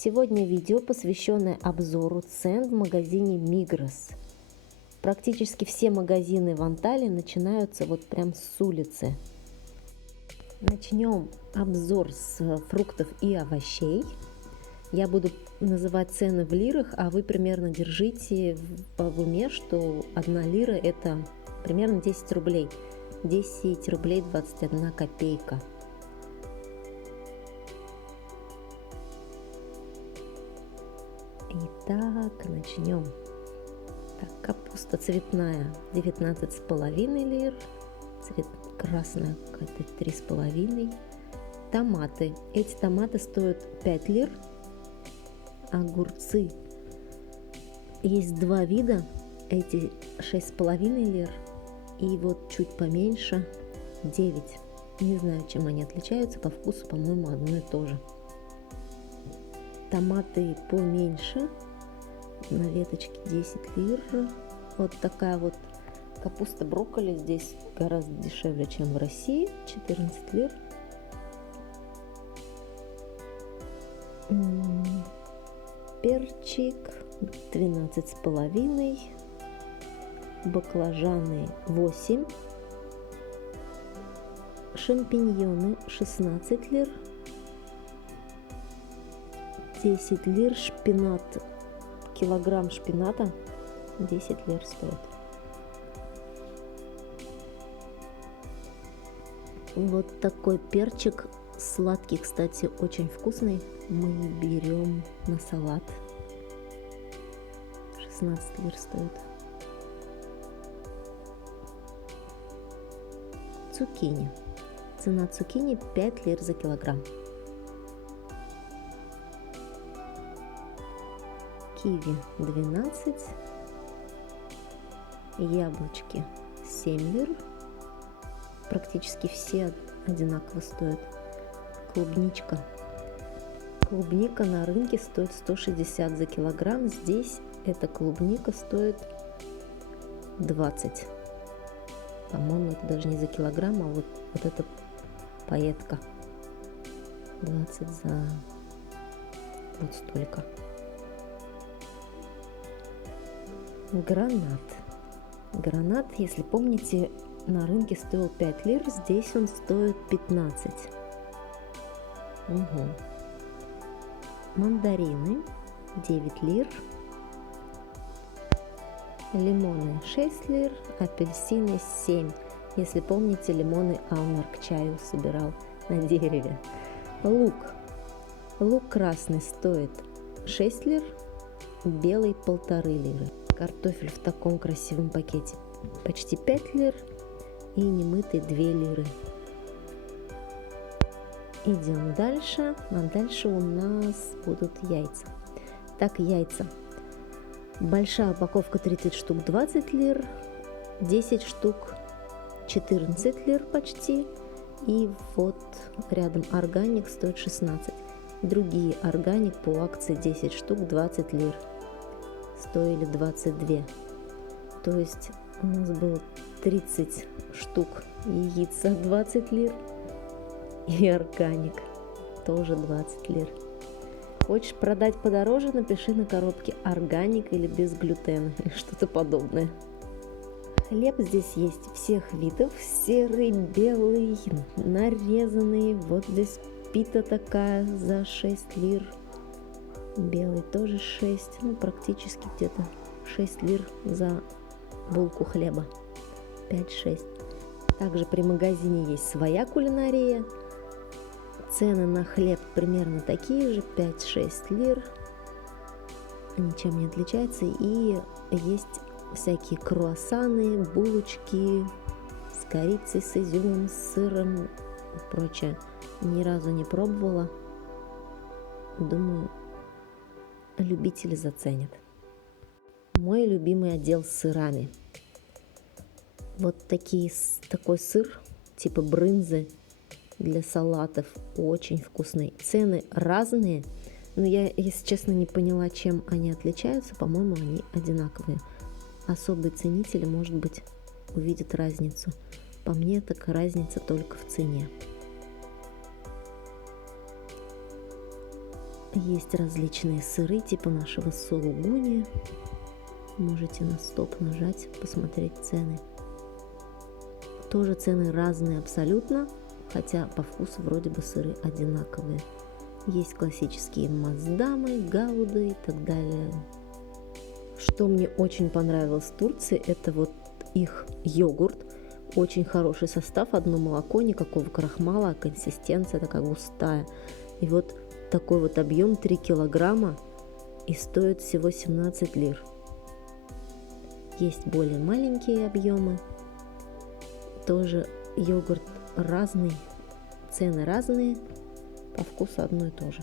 Сегодня видео, посвященное обзору цен в магазине Migros. Практически все магазины в Анталии начинаются вот прям с улицы. Начнем обзор с фруктов и овощей. Я буду называть цены в лирах, а вы примерно держите в уме, что 1 лира это примерно 10 рублей. 10 рублей 21 копейка. Итак, начнем. Так, капуста цветная 19,5 лир, красная какая-то 3,5. Томаты. Эти томаты стоят 5 лир. Огурцы. Есть два вида. Эти 6,5 лир. И вот чуть поменьше 9. Не знаю, чем они отличаются. По вкусу, по-моему, одно и то же. Томаты поменьше, на веточке 10 лир. Вот такая вот капуста брокколи здесь гораздо дешевле, чем в России, 14 лир. Перчик 12,5, баклажаны 8, шампиньоны 16 лир. 10 лир шпинат, килограмм шпината 10 лир стоит. Вот такой перчик, сладкий, кстати, очень вкусный, мы берем на салат. 16 лир стоит. Цукини. Цена цукини 5 лир за килограмм. Киви 12, яблочки 7 лир, практически все одинаково стоят. Клубничка. Клубника на рынке стоит 160 за килограмм, здесь эта клубника стоит 20. По-моему, это даже не за килограмм, а вот эта пайетка 20 за вот столько. Гранат. Гранат, если помните, на рынке стоил 5 лир, здесь он стоит 15. Мандарины 9 лир. Лимоны 6 лир, апельсины 7. Если помните, лимоны Алмер к чаю собирал на дереве. Лук. Лук красный стоит 6 лир, белый 1,5 лиры. Картофель в таком красивом пакете почти 5 лир и немытый 2 лиры. Идем дальше, а дальше у нас будут яйца. Так, яйца. Большая упаковка 30 штук 20 лир, 10 штук 14 лир почти. И вот рядом органик стоит 16. Другие органик по акции 10 штук 20 лир. Стоили 22. То есть у нас было 30 штук яиц за 20 лир. И органик тоже 20 лир. Хочешь продать подороже, напиши на коробке органик или без глютена, или что-то подобное. Хлеб здесь есть всех видов. Серый, белый, нарезанный. Вот здесь пита такая за 6 лир. Белый тоже 6, ну практически где-то 6 лир за булку хлеба, 5-6. Также при магазине есть своя кулинария. Цены на хлеб примерно такие же, 5-6 лир, ничем не отличается. И есть всякие круассаны, булочки с корицей, с изюмом, с сыром и прочее. Ни разу не пробовала, думаю, любители заценят. Мой любимый отдел с сырами. Вот такой сыр, типа брынзы для салатов, очень вкусный. Цены разные, но я, если честно, не поняла, чем они отличаются. По-моему, они одинаковые. Особые ценители, может быть, увидят разницу. По мне, так разница только в цене. Есть различные сыры, типа нашего сулугуни. Можете на стоп нажать, посмотреть цены. Тоже цены разные абсолютно, хотя по вкусу вроде бы сыры одинаковые. Есть классические маздамы, гауды и так далее. Что мне очень понравилось в Турции, это вот их йогурт. Очень хороший состав, одно молоко, никакого крахмала, консистенция такая густая. И вот такой вот объем 3 килограмма и стоит всего 17 лир. Есть более маленькие объемы. Тоже йогурт разный, цены разные, по вкусу одно и то же.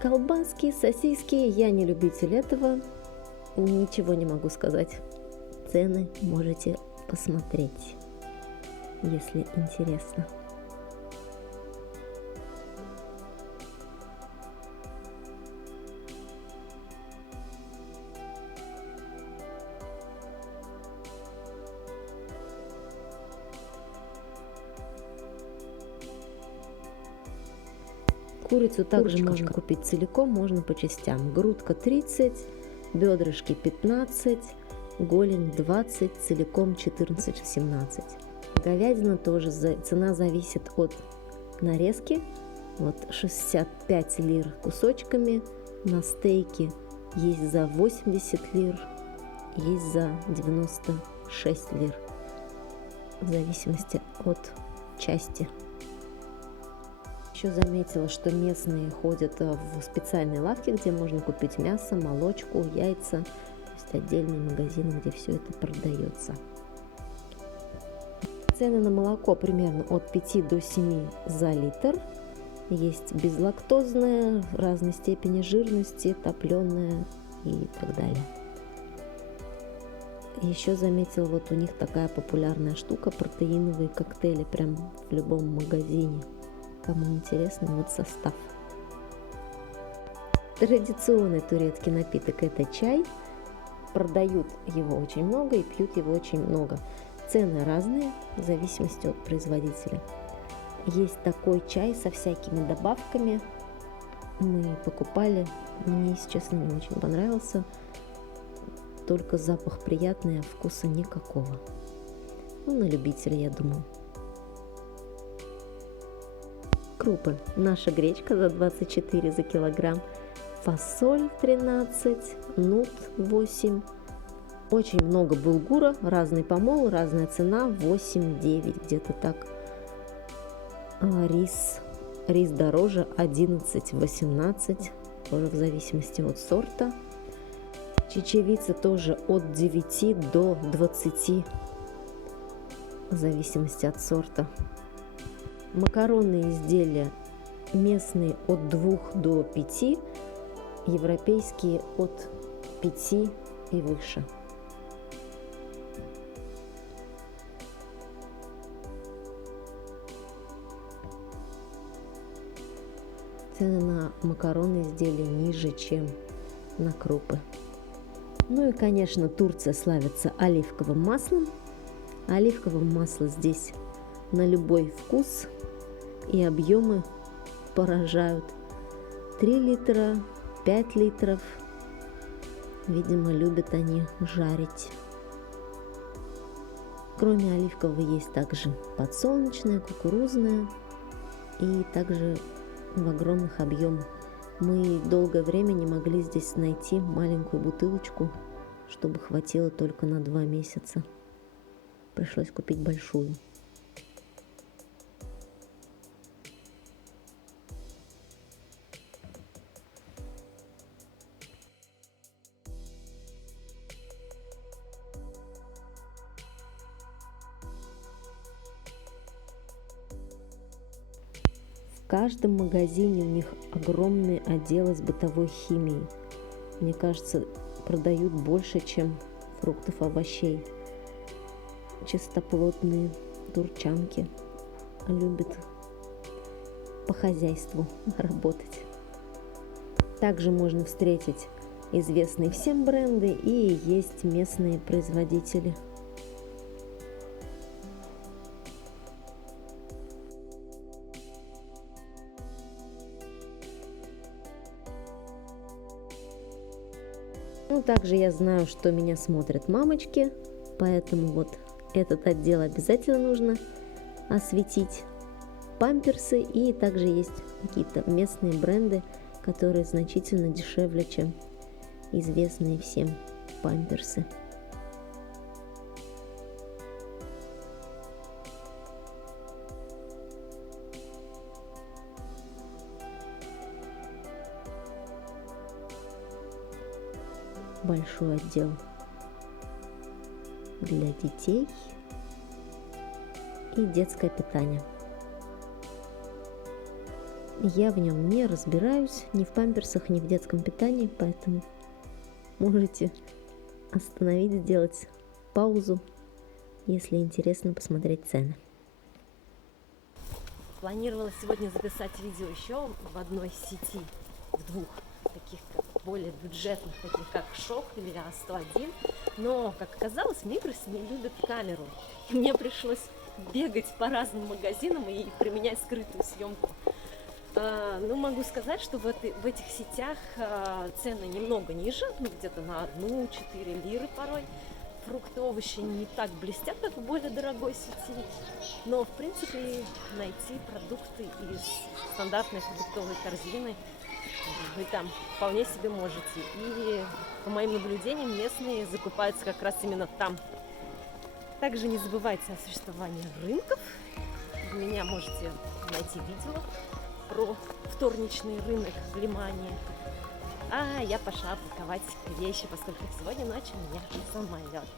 Колбаски, сосиски, я не любитель этого, ничего не могу сказать. Цены можете посмотреть, если интересно. Курицу также можно купить целиком, можно по частям. Грудка 30, бедрышки 15, голень 20, целиком 14-17. Говядина тоже, цена зависит от нарезки. Вот 65 лир кусочками, на стейки есть за 80 лир, есть за 96 лир, в зависимости от части. Еще заметила, что местные ходят в специальные лавки, где можно купить мясо, молочку, яйца. То есть отдельные магазины, где все это продается. Цены на молоко примерно от 5 до 7 за литр. Есть безлактозное, разной степени жирности, топленое и так далее. Еще заметила, вот у них такая популярная штука, протеиновые коктейли, прям в любом магазине. Кому интересно, вот состав. Традиционный турецкий напиток — это чай. Продают его очень много и пьют его очень много. Цены разные в зависимости от производителя. Есть такой чай со всякими добавками. Мы покупали. Мне, если честно, не очень понравился. Только запах приятный, а вкуса никакого. Ну, на любителя, я думаю. Крупы. Наша гречка за 24 за килограмм, фасоль 13, нут 8. Очень много булгура, разный помол, разная цена, 8-9, где-то так. Рис дороже, 11-18, тоже в зависимости от сорта. Чечевица тоже от 9 до 20, в зависимости от сорта. Макаронные изделия местные от 2 до 5, европейские от 5 и выше. Цены на макаронные изделия ниже, чем на крупы. Ну и, конечно, Турция славится оливковым маслом. Оливковое масло здесь на любой вкус, и объемы поражают. 3 литра, 5 литров. Видимо, любят они жарить. Кроме оливкового есть также подсолнечное, кукурузное и также в огромных объемах. Мы долгое время не могли здесь найти маленькую бутылочку, чтобы хватило только на 2 месяца. Пришлось купить большую. В каждом магазине у них огромные отделы с бытовой химией. Мне кажется, продают больше, чем фруктов, овощей. Чистоплотные турчанки любят по хозяйству работать. Также можно встретить известные всем бренды и есть местные производители. Ну, также я знаю, что меня смотрят мамочки, поэтому вот этот отдел обязательно нужно осветить. Памперсы, и также есть какие-то местные бренды, которые значительно дешевле, чем известные всем памперсы. Большой отдел для детей и детское питание. Я в нем не разбираюсь, ни в памперсах, ни в детском питании, поэтому можете остановить, сделать паузу, если интересно посмотреть цены. Планировала сегодня записать видео еще в одной сети, в двух таких как более бюджетных, таких как Шок или А101, но, как оказалось, Мигрос не любит камеру. И мне пришлось бегать по разным магазинам и применять скрытую съемку. Ну, могу сказать, что в этих сетях цены немного ниже, ну, где-то на 1-4 лиры порой. Фрукты, овощи не так блестят, как в более дорогой сети, но, в принципе, найти продукты из стандартной продуктовой корзины вы там вполне себе можете. И, по моим наблюдениям, местные закупаются как раз именно там. Также не забывайте о существовании рынков. У меня можете найти видео про вторничный рынок в Лимане. А я пошла паковать вещи, поскольку сегодня ночью у меня самолет.